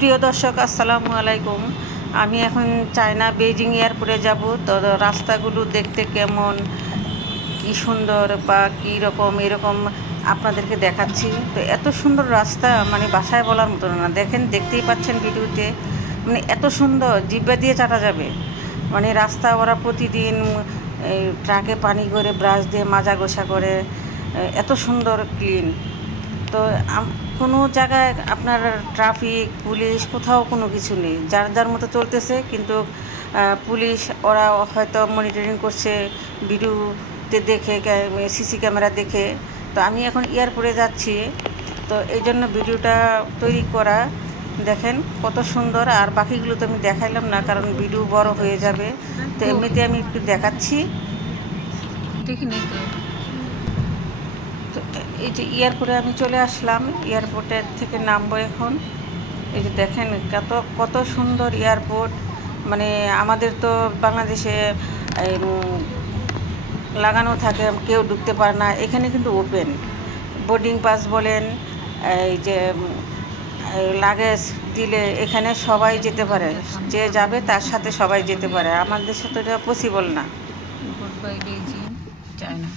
প্রিয় দর্শক, আসসালামু আলাইকুম। আমি এখন চায়না বেইজিং এয়ারপোর্টে যাব। তো রাস্তাগুলো দেখতে কেমন, কি সুন্দর বা কী রকম এরকম আপনাদেরকে দেখাচ্ছি। তো এত সুন্দর রাস্তা, মানে বাসায় বলার মতো না। দেখেন, দেখতেই পাচ্ছেন ভিডিওতে, মানে এত সুন্দর, জিহ্বা দিয়ে চাটা যাবে। মানে রাস্তা ওরা প্রতিদিন এই ট্রাকে পানি করে ব্রাশ দিয়ে মাজা গোসা করে, এত সুন্দর ক্লিন। তো কোনো জায়গায় আপনার ট্রাফিক পুলিশ কোথাও কোনো কিছু নেই, যার যার মতো চলতেছে। কিন্তু পুলিশ ওরা হয়তো মনিটরিং করছে ভিডিওতে দেখে, সিসি ক্যামেরা দেখে। তো আমি এখন এয়ারপোর্টে যাচ্ছি, তো এই জন্য ভিডিওটা তৈরি করা। দেখেন কত সুন্দর। আর বাকিগুলো তো আমি দেখাইলাম না, কারণ ভিডিও বড় হয়ে যাবে। তো এমনিতে আমি একটু দেখাচ্ছি। দেখিনি তো এই যে এয়ারপোর্টে আমি চলে আসলাম, এয়ারপোর্টের থেকে নামবো এখন। এই যে দেখেন কত কত সুন্দর এয়ারপোর্ট। মানে আমাদের তো বাংলাদেশে লাগানো থাকে, কেউ ঢুকতে পারে না। এখানে কিন্তু ওপেন, বোর্ডিং পাস বলেন, এই যে লাগেজ দিলে এখানে সবাই যেতে পারে, যে যাবে তার সাথে সবাই যেতে পারে। আমাদের সাথে এটা পসিবল না। Good bye Beijing, China.